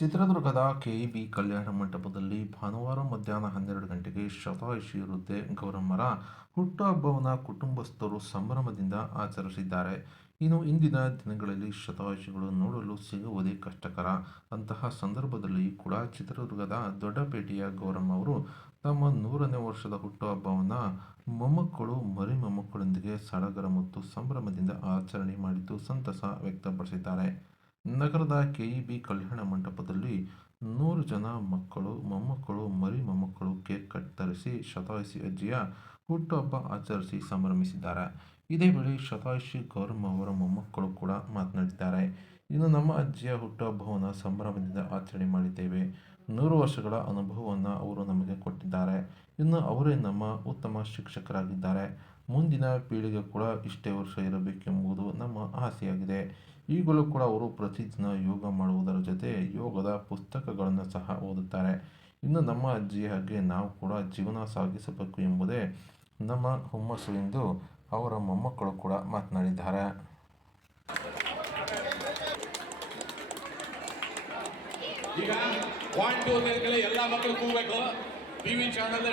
ಚಿತ್ರದುರ್ಗದ ಕೆಇಬಿ ಕಲ್ಯಾಣ ಮಂಟಪದಲ್ಲಿ ಭಾನುವಾರ ಮಧ್ಯಾಹ್ನ ಹನ್ನೆರಡು ಗಂಟೆಗೆ ಶತಾಯುಷಿ ವೃದ್ಧೆ ಗೌರಮ್ಮರ ಹುಟ್ಟುಹಬ್ಬವನ್ನು ಕುಟುಂಬಸ್ಥರು ಸಂಭ್ರಮದಿಂದ ಆಚರಿಸಿದ್ದಾರೆ. ಇನ್ನು ಇಂದಿನ ದಿನಗಳಲ್ಲಿ ಶತಾಯುಷಿಗಳು ನೋಡಲು ಸಿಗುವುದೇ ಕಷ್ಟಕರ. ಅಂತಹ ಸಂದರ್ಭದಲ್ಲಿ ಕೂಡ ಚಿತ್ರದುರ್ಗದ ದೊಡ್ಡಪೇಟೆಯ ಗೌರಮ್ಮ ಅವರು ತಮ್ಮ ನೂರನೇ ವರ್ಷದ ಹುಟ್ಟುಹಬ್ಬವನ್ನು ಮೊಮ್ಮಕ್ಕಳು ಮರಿ ಮೊಮ್ಮಕ್ಕಳೊಂದಿಗೆ ಸಡಗರ ಮತ್ತು ಸಂಭ್ರಮದಿಂದ ಆಚರಣೆ ಮಾಡಿದ್ದು ಸಂತಸ ವ್ಯಕ್ತಪಡಿಸಿದ್ದಾರೆ. ನಗರದ ಕೆಇಬಿ ಕಲ್ಯಾಣ ಮಂಟಪದಲ್ಲಿ ನೂರು ಜನ ಮಕ್ಕಳು, ಮೊಮ್ಮಕ್ಕಳು, ಮರಿ ಮೊಮ್ಮಕ್ಕಳು ಕೇಕ್ ಕತ್ತರಿಸಿ ಶತಾಯಿಸಿ ಅಜ್ಜಿಯ ಹುಟ್ಟುಹಬ್ಬ ಆಚರಿಸಿ ಸಂಭ್ರಮಿಸಿದ್ದಾರೆ. ಇದೇ ವೇಳೆ ಶತಾಯುಷಿ ಗೌರಮ್ಮ ಅವರ ಮೊಮ್ಮಕ್ಕಳು ಕೂಡ ಮಾತನಾಡಿದ್ದಾರೆ. ಇನ್ನು ನಮ್ಮ ಅಜ್ಜಿಯ ಹುಟ್ಟುಹಬ್ಬವನ್ನು ಸಂಭ್ರಮದಿಂದ ಆಚರಣೆ ಮಾಡಿದ್ದೇವೆ. ನೂರು ವರ್ಷಗಳ ಅನುಭವವನ್ನು ಅವರು ನಮಗೆ ಕೊಟ್ಟಿದ್ದಾರೆ. ಇನ್ನು ಅವರೇ ನಮ್ಮ ಉತ್ತಮ ಶಿಕ್ಷಕರಾಗಿದ್ದಾರೆ. ಮುಂದಿನ ಪೀಳಿಗೆ ಕೂಡ ಇಷ್ಟೇ ವರ್ಷ ಇರಬೇಕೆಂಬುದು ನಮ್ಮ ಆಸೆಯಾಗಿದೆ. ಈಗಲೂ ಕೂಡ ಅವರು ಪ್ರತಿದಿನ ಯೋಗ ಮಾಡುವುದರ ಜೊತೆ ಯೋಗದ ಪುಸ್ತಕಗಳನ್ನು ಸಹ ಓದುತ್ತಾರೆ. ಇನ್ನು ನಮ್ಮ ಅಜ್ಜಿ ಹಾಗೆ ನಾವು ಕೂಡ ಜೀವನ ಸಾಗಿಸಬೇಕು ಎಂಬುದೇ ನಮ್ಮ ಹುಮ್ಮಸ್ಸು ಎಂದು ಅವರ ಮೊಮ್ಮಕ್ಕಳು ಕೂಡ ಮಾತನಾಡಿದ್ದಾರೆ. ಈಗ ಒನ್ ಟೂ ಎಲ್ಲ ಮಕ್ಕಳು ಕೂಗಬೇಕು. ಟಿವಿ ಚಾನಲ್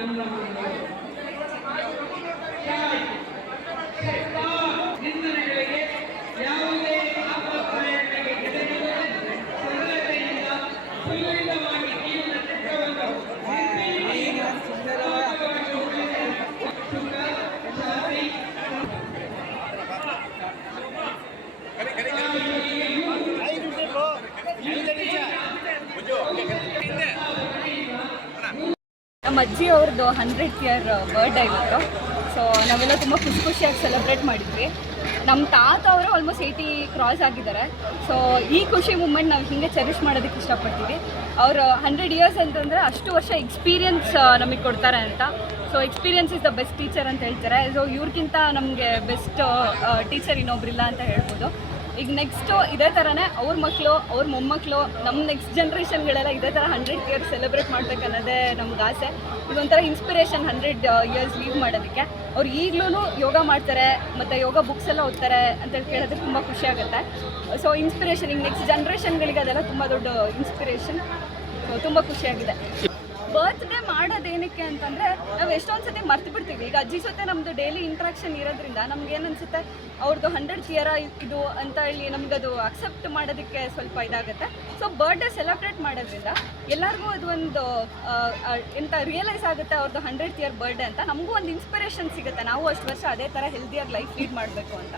রাম রাম ಅಜ್ಜಿ ಅವ್ರದ್ದು ಹಂಡ್ರೆಡ್ ಇಯರ್ ಬರ್ಡೇ ಇತ್ತು. ಸೊ ನಾವೆಲ್ಲ ತುಂಬ ಖುಷಿ ಖುಷಿಯಾಗಿ ಸೆಲೆಬ್ರೇಟ್ ಮಾಡಿದ್ವಿ. ನಮ್ಮ ತಾತ ಅವರು ಆಲ್ಮೋಸ್ಟ್ ಏಯ್ಟಿ ಕ್ರಾಸ್ ಆಗಿದ್ದಾರೆ. ಸೊ ಈ ಖುಷಿ ಮೂಮೆಂಟ್ ನಾವು ಹಿಂಗೆ ಚೆರಿಷ್ ಮಾಡೋದಕ್ಕೆ ಇಷ್ಟಪಡ್ತೀವಿ. ಅವರು ಹಂಡ್ರೆಡ್ ಇಯರ್ಸ್ ಅಂತಂದರೆ ಅಷ್ಟು ವರ್ಷ ಎಕ್ಸ್ಪೀರಿಯನ್ಸ್ ನಮಗೆ ಕೊಡ್ತಾರೆ ಅಂತ. So experience is the best teacher ಅಂತ ಹೇಳ್ತಾರೆ. ಸೊ ಇವ್ರಿಗಿಂತ ನಮಗೆ ಬೆಸ್ಟ್ ಟೀಚರ್ ಇನ್ನೊಬ್ರಿಲ್ಲ ಅಂತ ಹೇಳ್ಬೋದು. ಈಗ ನೆಕ್ಸ್ಟು ಇದೇ ಥರನೇ ಅವ್ರ ಮಕ್ಕಳು ಅವ್ರ ಮೊಮ್ಮಕ್ಕಳು ನಮ್ಮ ನೆಕ್ಸ್ಟ್ ಜನ್ರೇಷನ್ಗಳೆಲ್ಲ ಇದೇ ಥರ ಹಂಡ್ರೆಡ್ ಇಯರ್ಸ್ ಸೆಲೆಬ್ರೇಟ್ ಮಾಡ್ಬೇಕನ್ನೋದೇ ನಮ್ಗೆ ಆಸೆ. ಇದೊಂಥರ ಇನ್ಸ್ಪಿರೇಷನ್ ಹಂಡ್ರೆಡ್ ಇಯರ್ಸ್ ಲೀವ್ ಮಾಡೋದಕ್ಕೆ. ಅವ್ರು ಈಗಲೂ ಯೋಗ ಮಾಡ್ತಾರೆ, ಮತ್ತು ಯೋಗ ಬುಕ್ಸ್ ಎಲ್ಲ ಓದ್ತಾರೆ ಅಂತೇಳಿ ಕೇಳಿದ್ರೆ ತುಂಬ ಖುಷಿ ಆಗುತ್ತೆ. ಸೊ ಇನ್ಸ್ಪಿರೇಷನ್ ಈಗ ನೆಕ್ಸ್ಟ್ ಜನ್ರೇಷನ್ಗಳಿಗೆ ಅದೆಲ್ಲ ತುಂಬ ದೊಡ್ಡ ಇನ್ಸ್ಪಿರೇಷನ್ ತುಂಬ ಖುಷಿಯಾಗಿದೆ ಬರ್ತ್ಡೇ ಮಾಡೋದೇನಕ್ಕೆ ಅಂತಂದರೆ ನಾವು ಎಷ್ಟೊಂದು ಸತಿ ಮರ್ತು ಬಿಡ್ತೀವಿ. ಈಗ ಅಜ್ಜಿ ಜೊತೆ ನಮ್ಮದು ಡೈಲಿ ಇಂಟ್ರಾಕ್ಷನ್ ಇರೋದ್ರಿಂದ ನಮ್ಗೆ ಏನು ಅನಿಸುತ್ತೆ ಅವ್ರದ್ದು ಹಂಡ್ರೆಡ್ ಇಯರ ಇದು ಅಂತ ಹೇಳಿ ಅದು ಅಕ್ಸೆಪ್ಟ್ ಮಾಡೋದಕ್ಕೆ ಸ್ವಲ್ಪ ಇದಾಗುತ್ತೆ. ಸೊ ಬರ್ಡೇ ಸೆಲೆಬ್ರೇಟ್ ಮಾಡೋದ್ರಿಂದ ಎಲ್ಲರಿಗೂ ಅದು ಒಂದು ಎಂತ ರಿಯಲೈಸ್ ಆಗುತ್ತೆ ಅವ್ರದ್ದು ಹಂಡ್ರೆಡ್ ಇಯರ್ ಬರ್ಡೇ ಅಂತ. ನಮಗೂ ಒಂದು ಇನ್ಸ್ಪಿರೇಷನ್ ಸಿಗುತ್ತೆ. ನಾವು ಅಷ್ಟು ವರ್ಷ ಅದೇ ಥರ ಹೆಲ್ದಿಯಾಗಿ ಲೈಫ್ ಲೀಡ್ ಮಾಡಬೇಕು ಅಂತ.